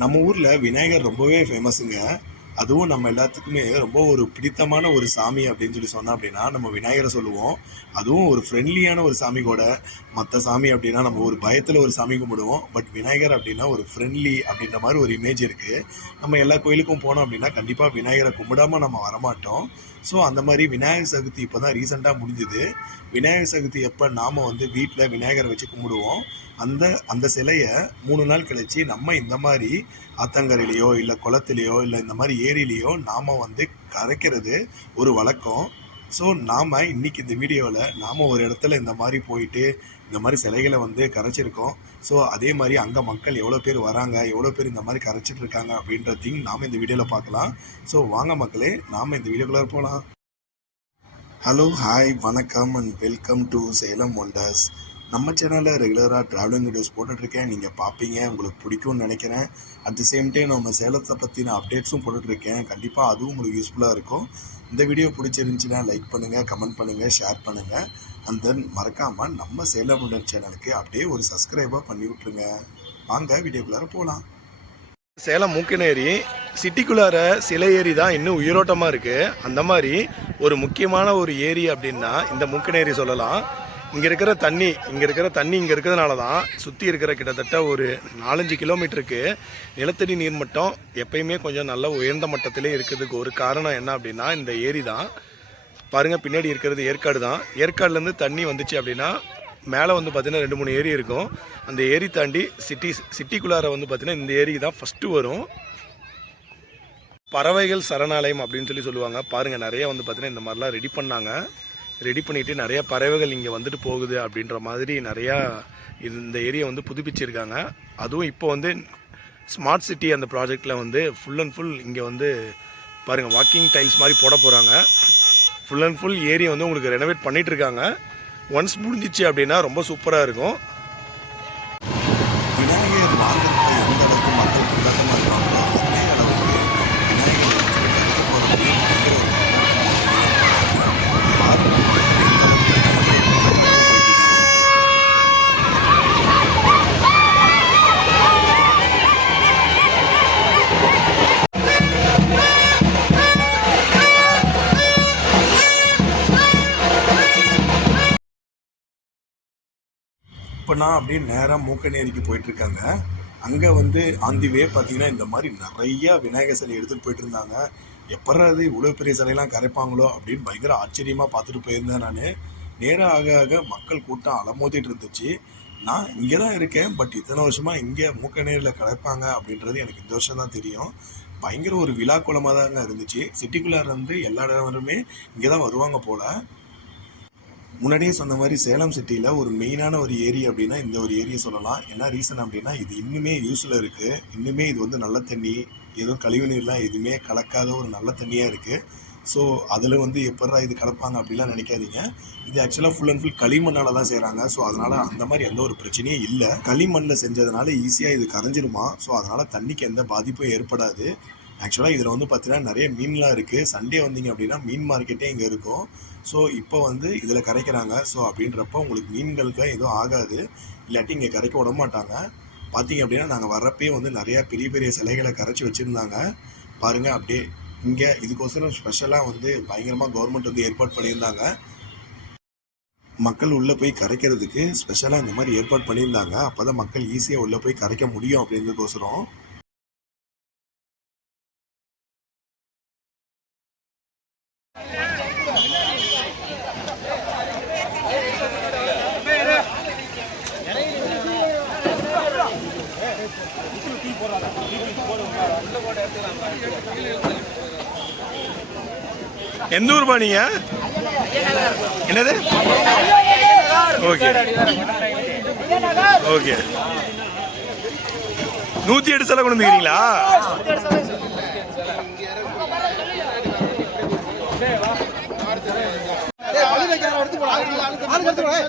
நம்ம ஊரில் விநாயகர் ரொம்பவே ஃபேமஸுங்க அதுவும் நம்ம எல்லாத்துக்குமே ரொம்ப ஒரு பிடித்தமான ஒரு சாமி அப்படின்னு சொல்லி சொன்னோம் அப்படின்னா நம்ம விநாயகரை சொல்லுவோம். அதுவும் ஒரு ஃப்ரெண்ட்லியான ஒரு சாமி கூட. மற்ற சாமி அப்படின்னா நம்ம ஒரு பயத்தில் ஒரு சாமி கும்பிடுவோம். பட் விநாயகர் அப்படின்னா ஒரு ஃப்ரெண்ட்லி அப்படின்ற மாதிரி ஒரு இமேஜ் இருக்குது நம்ம எல்லா கோயிலுக்கும் போனோம் அப்படின்னா கண்டிப்பாக விநாயகரை கும்பிடாம நம்ம வரமாட்டோம். ஸோ அந்த மாதிரி விநாயகர் சதுர்த்தி இப்போ தான் ரீசெண்டாக முடிஞ்சுது. விநாயகர் சதுர்த்தி எப்போ நாம் வந்து வீட்டில் விநாயகரை வச்சு கும்பிடுவோம்? அந்த அந்த சிலையை மூணு நாள் கழிச்சு நம்ம இந்த மாதிரி ஆத்தங்கரையிலையோ இல்லை குளத்துலையோ இல்லை இந்த மாதிரி ஏரியிலையோ நாம் வந்து கரைக்கிறது ஒரு வழக்கம். ஸோ நாம் இன்னைக்கு இந்த வீடியோவில் நாம் ஒரு இடத்துல இந்த மாதிரி போயிட்டு இந்த மாதிரி சிலைகளை வந்து கரைச்சிருக்கோம். ஸோ அதே மாதிரி அங்கே மக்கள் எவ்வளோ பேர் வராங்க எவ்வளோ பேர் இந்த மாதிரி கரைச்சிட்டு இருக்காங்க அப்படின்றதையும் நாம் இந்த வீடியோவில் பார்க்கலாம். ஸோ வாங்க மக்களே நாம் இந்த வீடியோக்குள்ளே போகலாம் ஹலோ ஹாய் வணக்கம் and welcome to Salem wonders நம்ம சேனலில் ரெகுலராக ட்ராவலிங் வீடியோஸ் போட்டுட்ருக்கேன் நீங்கள் பார்ப்பீங்க உங்களுக்கு பிடிக்கும்னு நினைக்கிறேன். அட் தி சேம் டைம் நம்ம சேலத்தை பற்றின அப்டேட்ஸும் போட்டுட்ருக்கேன் கண்டிப்பாக அதுவும் உங்களுக்கு யூஸ்ஃபுல்லாக இருக்கும். இந்த வீடியோ பிடிச்சிருந்துச்சின்னா லைக் பண்ணுங்கள் கமெண்ட் பண்ணுங்கள் ஷேர் பண்ணுங்கள் அண்ட் தென் மறக்காமல் நம்ம சேலம் சேனலுக்கு அப்படியே ஒரு சப்ஸ்கிரைபாக பண்ணி விட்ருங்க வாங்க வீடியோக்குள்ளார போகலாம் சேலம் மூக்கினேரி சிட்டிக்குள்ளார சில ஏரி தான் இன்னும் உயிரோட்டமாக இருக்குது அந்த மாதிரி ஒரு முக்கியமான ஒரு ஏரி அப்படின்னா இந்த மூக்கினேரி சொல்லலாம். இங்கே இருக்கிற தண்ணி இங்கே இருக்கிற தண்ணி இங்கே இருக்கிறதுனால தான் சுற்றி இருக்கிற கிட்டத்தட்ட ஒரு நாலஞ்சு கிலோமீட்டருக்கு நிலத்தடி நீர்மட்டம் எப்பயுமே கொஞ்சம் நல்ல உயர்ந்த மட்டத்திலே இருக்கிறதுக்கு ஒரு காரணம் என்ன அப்படின்னா இந்த ஏரி தான். பாருங்கள் பின்னாடி இருக்கிறது ஏற்காடு தான். ஏற்காடுலேருந்து தண்ணி வந்துச்சு அப்படின்னா மேலே வந்து பார்த்தீங்கன்னா ரெண்டு மூணு ஏரி இருக்கும். அந்த ஏரி தாண்டி சிட்டி சிட்டிக்குள்ளார வந்து பார்த்தீங்கன்னா இந்த ஏரி தான் ஃபஸ்ட்டு வரும். பறவைகள் சரணாலயம் அப்படின்னு சொல்லி சொல்லுவாங்க. பாருங்கள் நிறைய வந்து பார்த்தீங்கன்னா இந்த மாதிரிலாம் ரெடி பண்ணாங்க. ரெடி பண்ணிட்டு நிறைய பறவைகள் இங்கே வந்துட்டு போகுது அப்படின்ற மாதிரி நிறையா இது- இந்த ஏரியா வந்து புதுப்பிச்சிருக்காங்க. அதுவும் இப்போ வந்து ஸ்மார்ட் சிட்டி அந்த ப்ராஜெக்டில் வந்து ஃபுல் அண்ட் ஃபுல் இங்கே வந்து பாருங்கள் வாக்கிங் டைல்ஸ் மாதிரி போட போகிறாங்க ஃபுல் அண்ட் ஃபுல் ஏரியா வந்து உங்களுக்கு ரெனோவேட் பண்ணிகிட்ருக்காங்க ஒன்ஸ் முடிஞ்சிச்சு அப்படின்னா ரொம்ப சூப்பராக இருக்கும். இப்போ நான் அப்படியே நேராக மூக்கநேரிக்கு போயிட்டுருக்காங்க. அங்கே வந்து ஆன் தி வே பார்த்தீங்கன்னா இந்த மாதிரி நிறையா விநாயகர் சிலை எடுத்துகிட்டு போயிட்டு இருந்தாங்க அது இவ்வளோ பெரிய சிலையெல்லாம் கரைப்பாங்களோ அப்படின்னு பயங்கர ஆச்சரியமாக பார்த்துட்டு போயிருந்தேன் நான். நேராக ஆக ஆக மக்கள் கூட்டம் அலமோதிட்டு இருந்துச்சு. நான் இங்கே தான் இருக்கேன் பட் இத்தனை வருஷமாக இங்கே மூக்கநேரில் கரைப்பாங்க அப்படின்றது எனக்கு இந்த வருஷம் தான் தெரியும். பயங்கர ஒரு விழா குளமாக தாங்க இருந்துச்சு. சிட்டிக்குள்ளார இருந்து எல்லா இடமுமே இங்கே தான் வருவாங்க போல். முன்னாடியே சொன்ன மாதிரி சேலம் சிட்டியில் ஒரு மெயினான ஒரு ஏரி அப்படின்னா இந்த ஒரு ஏரியை சொல்லலாம். என்ன ரீசன் அப்படின்னா இது இன்னுமே யூஸில் இருக்குது இன்னுமே இது வந்து நல்ல தண்ணி எதுவும் கழிவு நீர்லாம் எதுவுமே கலக்காத ஒரு நல்ல தண்ணியாக இருக்குது ஸோ அதில் வந்து எப்படா இது கலப்பாங்க அப்படிலாம் நினைக்காதீங்க. இது ஆக்சுவலாக ஃபுல் அண்ட் ஃபுல் களிமண்ணால் தான் செய்கிறாங்க ஸோ அதனால் அந்த மாதிரி எந்த ஒரு பிரச்சனையும் இல்லை. களிமண்ணில் செஞ்சதுனால ஈஸியாக இது கரைஞ்சிருமா? ஸோ அதனால் தண்ணிக்கு எந்த பாதிப்பும் ஏற்படாது. ஆக்சுவலாக இதில் வந்து பார்த்தீங்கன்னா நிறைய மீன்லாம் இருக்குது சண்டே வந்தீங்க அப்படின்னா மீன் மார்க்கெட்டே இங்கே இருக்கும். ஸோ இப்போ வந்து இதில் கரைக்கிறாங்க. ஸோ அப்படின்றப்போ உங்களுக்கு மீன்களுக்கு எதுவும் ஆகாது. இல்லாட்டி இங்கே கரைக்க விட மாட்டாங்க. பார்த்தீங்க அப்படின்னா நாங்கள் வர்றப்பே வந்து நிறையா பெரிய பெரிய சிலைகளை கரைச்சி வச்சுருந்தாங்க. பாருங்கள் அப்படியே இங்கே இதுக்கோசரம் ஸ்பெஷலாக வந்து பயங்கரமாக கவர்மெண்ட் வந்து ஏற்பாடு பண்ணியிருந்தாங்க. மக்கள் உள்ளே போய் கரைக்கிறதுக்கு ஸ்பெஷலாக இந்த மாதிரி ஏற்பாடு பண்ணியிருந்தாங்க. அப்போ தான் மக்கள் ஈஸியாக உள்ளே போய் கரைக்க முடியும் அப்படின்றதுக்கோசரம். எந்த ஊர் பாணிங்க என்னது? ஓகே. ஓகே. நூத்தி எட்டு சிலை கொண்டு வந்துக்கிறீங்களா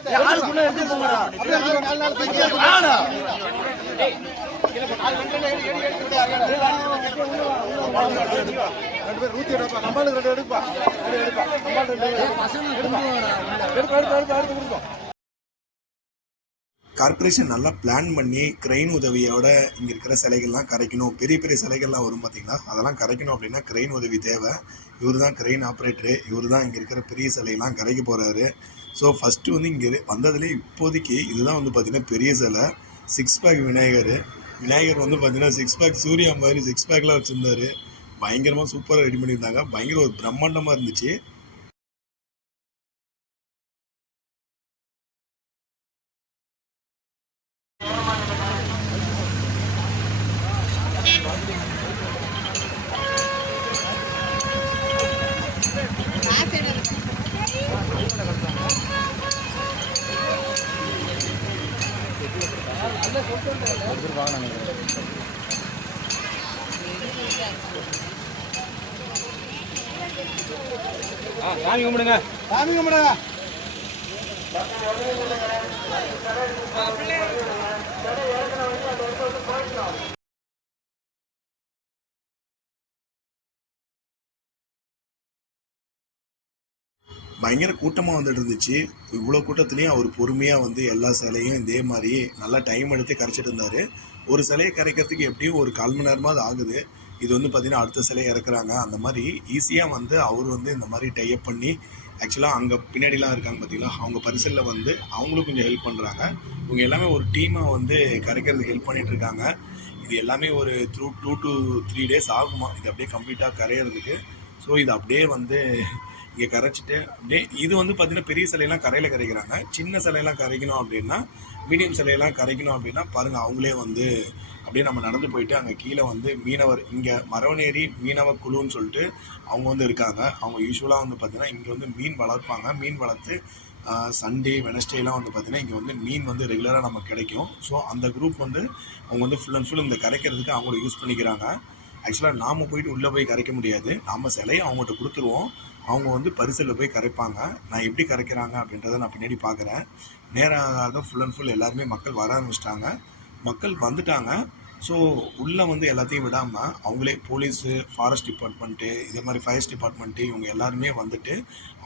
எடுத்து போடா. எடுத்து போடா. கார்பரேஷன் நல்லா பிளான் பண்ணி கிரெயின் உதவியோட இங்கே இருக்கிற சிலைகள்லாம் கரைக்கணும். பெரிய பெரிய சிலைகள்லாம் வரும் பார்த்திங்களா அதெல்லாம் கரைக்கணும் அப்படின்னா கிரெயின் உதவி தேவை. இவர் தான் கிரெயின் ஆப்ரேட்டரு இவர் தான் இங்கே இருக்கிற பெரிய சிலையெல்லாம் கரைக்க போகிறாரு ஸோ ஃபஸ்ட்டு வந்து இங்கே வந்ததுலேயே இப்போதைக்கு இதுதான் வந்து பார்த்திங்கன்னா பெரிய சிலை. Six pack Vinayagar. விநாயகர் வந்து பார்த்தீங்கன்னா சிக்ஸ் பேக் சூர்யா மாதிரி சிக்ஸ் பேக்லாம் வச்சுருந்தாரு பயங்கரமாக சூப்பராக ரெடி பண்ணியிருந்தாங்க. பயங்கர ஒரு பிரம்மாண்டமாக இருந்துச்சு. சாமி கும்பிடுங்க. சாமி கும்பிடுங்க. பயங்கர கூட்டமாக வந்துட்டு இருந்துச்சு. இவ்வளோ கூட்டத்துலேயும் அவர் பொறுமையாக வந்து எல்லா சிலையும் இதே மாதிரி நல்லா டைம் எடுத்து கரைச்சிட்டு இருந்தார். ஒரு சிலையை கரைக்கிறதுக்கு எப்படியும் ஒரு கால் மணி நேரமாவது ஆகுது. இது வந்து பார்த்திங்கன்னா அடுத்த சிலையை இறக்குறாங்க. அந்த மாதிரி ஈஸியாக வந்து அவர் வந்து இந்த மாதிரி டைப் பண்ணி ஆக்சுவலாக அங்கே பின்னாடிலாம் இருக்காங்க பார்த்தீங்களா அவங்க பரிசலில் வந்து அவங்களும் கொஞ்சம் ஹெல்ப் பண்ணுறாங்க இவங்க எல்லாமே ஒரு டீமாக வந்து கரைக்கிறதுக்கு ஹெல்ப் பண்ணிகிட்ருக்காங்க இது எல்லாமே ஒரு through two to three days ஆகுமா? இது அப்படியே கம்ப்ளீட்டாக கரையிறதுக்கு. ஸோ இது அப்படியே வந்து இங்கே கரைச்சிட்டு அப்படியே இது வந்து பார்த்தீங்கன்னா பெரிய சிலையெல்லாம் கரையில் கரைக்கிறாங்க. சின்ன சிலையெல்லாம் கரைக்கணும் அப்படின்னா மீடியம் சிலையெல்லாம் கரைக்கணும் அப்படின்னா பாருங்கள் அவங்களே வந்து அப்படியே நம்ம நடந்து போயிட்டு அங்கே கீழே வந்து மீனவர் இங்கே மரவநேரி மீனவ குழுன்னு சொல்லிட்டு அவங்க வந்து இருக்காங்க. அவங்க யூஸ்வலாக வந்து பார்த்திங்கன்னா இங்கே வந்து மீன் வளர்ப்பாங்க. மீன் வளர்த்து சண்டே வெனஸ்டேலாம் வந்து பார்த்திங்கன்னா இங்கே வந்து மீன் வந்து ரெகுலராக நமக்கு கிடைக்கும். ஸோ அந்த குரூப் வந்து அவங்க வந்து ஃபுல் அண்ட் ஃபுல் இந்த கரைக்கிறதுக்கு அவங்கள யூஸ் பண்ணிக்கிறாங்க. ஆக்சுவலாக நாம் போயிட்டு உள்ளே போய் கரைக்க முடியாது. நாம் சிலையை அவங்ககிட்ட கொடுத்துருவோம். அவங்க வந்து பரிசலில் போய் கரைப்பாங்க. நான் எப்படி கரைக்கிறாங்க அப்படின்றத நான் பின்னாடி பார்க்குறேன் நேராக ஃபுல் அண்ட் ஃபுல் எல்லாருமே மக்கள் வர ஆரம்பிச்சிட்டாங்க. மக்கள் வந்துட்டாங்க. ஸோ உள்ளே வந்து எல்லாத்தையும் விடாமல் அவங்களே போலீஸு ஃபாரஸ்ட் டிபார்ட்மெண்ட்டு இதே மாதிரி ஃபயர்ஸ் டிபார்ட்மெண்ட்டு இவங்க எல்லாருமே வந்துட்டு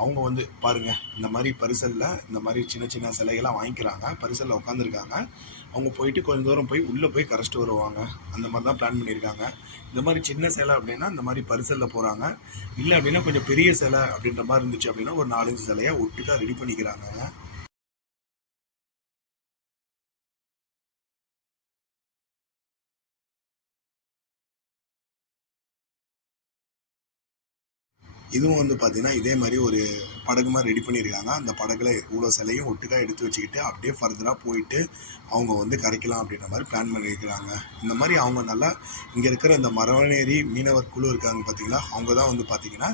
அவங்க வந்து பாருங்கள் இந்த மாதிரி பரிசலில் இந்த மாதிரி சின்ன சின்ன சிலைகள்லாம் வாங்கிக்கிறாங்க. பரிசலில் உட்காந்துருக்காங்க அவங்க போயிட்டு கொஞ்சம் தூரம் போய் உள்ளே போய் கரைச்சிட்டு வருவாங்க. அந்த மாதிரி தான் பிளான் பண்ணியிருக்காங்க. இந்த மாதிரி சின்ன சிலை அப்படின்னா இந்த மாதிரி பரிசலில் போகிறாங்க இல்லை அப்படின்னா கொஞ்சம் பெரிய சிலை அப்படின்ற மாதிரி இருந்துச்சு அப்படின்னா ஒரு நாலஞ்சு சிலையை ஒட்டுக்காக ரெடி பண்ணிக்கிறாங்க. இதுவும் வந்து பார்த்தீங்கன்னா இதே மாதிரி ஒரு படகு மாதிரி ரெடி பண்ணியிருக்காங்க. அந்த படகுல இவ்வளோ சிலையும் ஒட்டுக்காக எடுத்து வச்சுக்கிட்டு அப்படியே ஃபர்தராக போயிட்டு அவங்க வந்து கரைக்கலாம் அப்படின்ற மாதிரி பிளான் பண்ணியிருக்கிறாங்க. இந்த மாதிரி அவங்க நல்லா இங்கே இருக்கிற இந்த மரவநேரி மீனவர் குழு இருக்காங்க பார்த்தீங்களா அவங்க தான் வந்து பார்த்தீங்கன்னா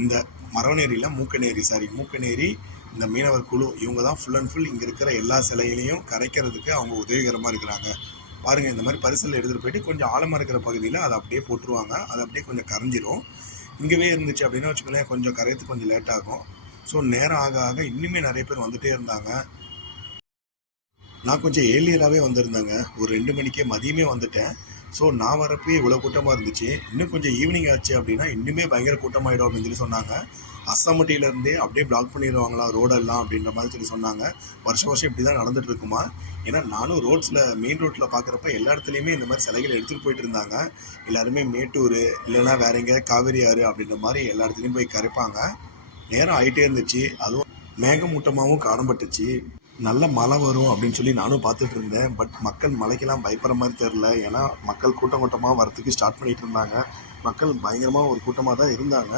இந்த மரவநேரியில் மூக்கநேரி சாரி மூக்கநேரி இந்த மீனவர் குழு இவங்க தான் ஃபுல் அண்ட் ஃபுல் இங்கே இருக்கிற எல்லா சிலைகளையும் கரைக்கிறதுக்கு அவங்க உதவிகரமாக இருக்கிறாங்க. பாருங்கள் இந்த மாதிரி பரிசல் எடுத்துகிட்டு போயிட்டு கொஞ்சம் ஆழமாக இருக்கிற பகுதியில் அதை அப்படியே போட்டுருவாங்க. அது அப்படியே கொஞ்சம் கரைஞ்சிரும். இங்கேவே இருந்துச்சு அப்படின்னா வச்சுக்கோங்களேன். கொஞ்சம் கரையத்துக்கு கொஞ்சம் லேட் ஆகும். ஸோ நேரம் ஆக ஆக இன்னுமே நிறைய பேர் வந்துகிட்டே இருந்தாங்க. நான் கொஞ்சம் ஏர்லியராகவே வந்திருந்தாங்க. ஒரு ரெண்டு மணிக்கே மதியமே வந்துட்டேன். ஸோ நான் வரப்பே இவ்வளோ கூட்டமாக இருந்துச்சு. இன்னும் கொஞ்சம் ஈவினிங் ஆச்சு அப்படின்னா இன்னுமே பயங்கர கூட்டமாயிடும் அப்படின்னு சொல்லி சொன்னாங்க. அஸ்ஸாமட்டியிலேருந்தே அப்படியே பிளாக் பண்ணிடுவாங்களா ரோடெல்லாம் அப்படின்ற மாதிரி சொல்லி சொன்னாங்க. வருஷம் வருஷம் இப்படி தான் நடந்துட்டு இருக்குமா ஏன்னா நானும் ரோட்ஸில் மெயின் ரோட்டில் பார்க்குறப்ப எல்லா இடத்துலையுமே இந்த மாதிரி சிலைகள் எடுத்துகிட்டு போயிட்டு இருந்தாங்க. எல்லாருமே மேட்டூர் இல்லைன்னா வேற எங்கேயாவது காவேரி ஆறு அப்படின்ற மாதிரி எல்லா இடத்துலையும் போய் கரைப்பாங்க. நேரம் ஆகிட்டே இருந்துச்சு. அதுவும் மேகமூட்டமாகவும் காணப்பட்டுச்சு. நல்ல மழை வரும் அப்படின்னு சொல்லி நானும் பார்த்துட்டு இருந்தேன். பட் மக்கள் மழைக்கெல்லாம் பயப்படுற மாதிரி தெரில ஏன்னா மக்கள் கூட்டம் கூட்டமாக வரத்துக்கு ஸ்டார்ட் பண்ணிட்டு இருந்தாங்க. மக்கள் பயங்கரமாக ஒரு கூட்டமாக தான் இருந்தாங்க.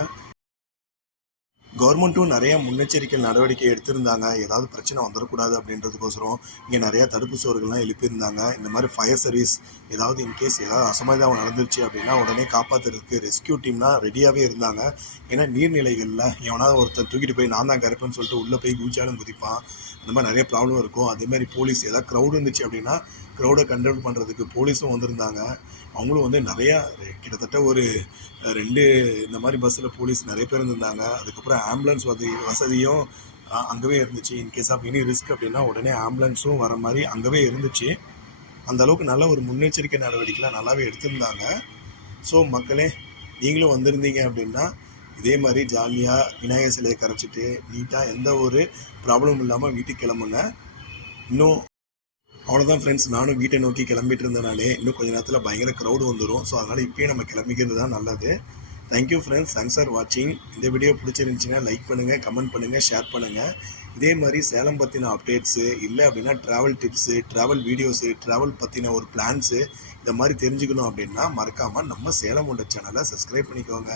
கவர்மெண்ட்டும் நிறைய முன்னெச்சரிக்கை நடவடிக்கை எடுத்திருந்தாங்க. ஏதாவது பிரச்சனை வந்துடக்கூடாது அப்படின்றதுக்கோசரம் இங்கே நிறையா தடுப்பு சுவர்கள்லாம் எழுப்பியிருந்தாங்க. இந்த மாதிரி ஃபயர் சர்வீஸ் ஏதாவது இன்கேஸ் ஏதாவது அசம்பாவிதம் நடந்துருச்சு அப்படின்னா உடனே காப்பாற்றுறதுக்கு ரெஸ்கியூ டீம்லாம் ரெடியாகவே இருந்தாங்க. ஏன்னா நீர்நிலைகளில் எவனாவது ஒருத்தர் தூக்கிட்டு போய் நான் தான் கரைப்பேன்னு சொல்லிட்டு உள்ளே போய் குதிச்சாலும் குதிப்பான். இந்த மாதிரி நிறைய ப்ராப்ளம் இருக்கும். அதேமாதிரி போலீஸ் ஏதாவது க்ரௌட் இருந்துச்சு அப்படின்னா க்ரௌடை கண்ட்ரோல் பண்ணுறதுக்கு போலீஸும் வந்திருந்தாங்க. அவங்களும் வந்து நிறையா கிட்டத்தட்ட ஒரு ரெண்டு இந்த மாதிரி பஸ்ஸில் போலீஸ் நிறைய பேர் இருந்திருந்தாங்க அதுக்கப்புறம் ஆம்புலன்ஸ் வசதி வசதியும் அங்கவே இருந்துச்சு. இன்கேஸ் ஆஃப் எனி ரிஸ்க் அப்படின்னா உடனே ஆம்புலன்ஸும் வர மாதிரி அங்கவே இருந்துச்சு. அந்த அளவுக்கு நல்ல ஒரு முன்னெச்சரிக்கை நடவடிக்கைலாம் நல்லாவே எடுத்திருந்தாங்க. ஸோ மக்களே நீங்களும் வந்திருந்தீங்க அப்படின்னா இதே மாதிரி ஜாலியாக விநாயகர் சிலையை கரைச்சிட்டு நீட்டாக எந்த ஒரு ப்ராப்ளமும் இல்லாமல் வீட்டுக்கு கிளம்புங்க. இன்னும் அவ்வளோதான் ஃப்ரெண்ட்ஸ் நானும் வீட்டை நோக்கி கிளம்பிட்டு இருந்தனாலே இன்னும் கொஞ்ச நேரத்தில் பயங்கர க்ரௌடு வந்துடும் ஸோ அதனால் இப்போயே நம்ம கிளம்பிக்கிறது தான் நல்லது. தேங்க்யூ ஃப்ரெண்ட்ஸ் தேங்க்ஸ் ஃபார் வாட்சிங் இந்த வீடியோ பிடிச்சிருந்துச்சின்னா லைக் பண்ணுங்கள் கமெண்ட் பண்ணுங்கள் ஷேர் பண்ணுங்கள் இதே மாதிரி சேலம் பற்றின அப்டேட்ஸு இல்லை அப்படின்னா travel tips travel videos travel பற்றின ஒரு பிளான்ஸு இந்த மாதிரி தெரிஞ்சுக்கணும் அப்படின்னா மறக்காமல் நம்ம சேலம் உண்ட சேனலை சப்ஸ்கிரைப் பண்ணிக்கோங்க.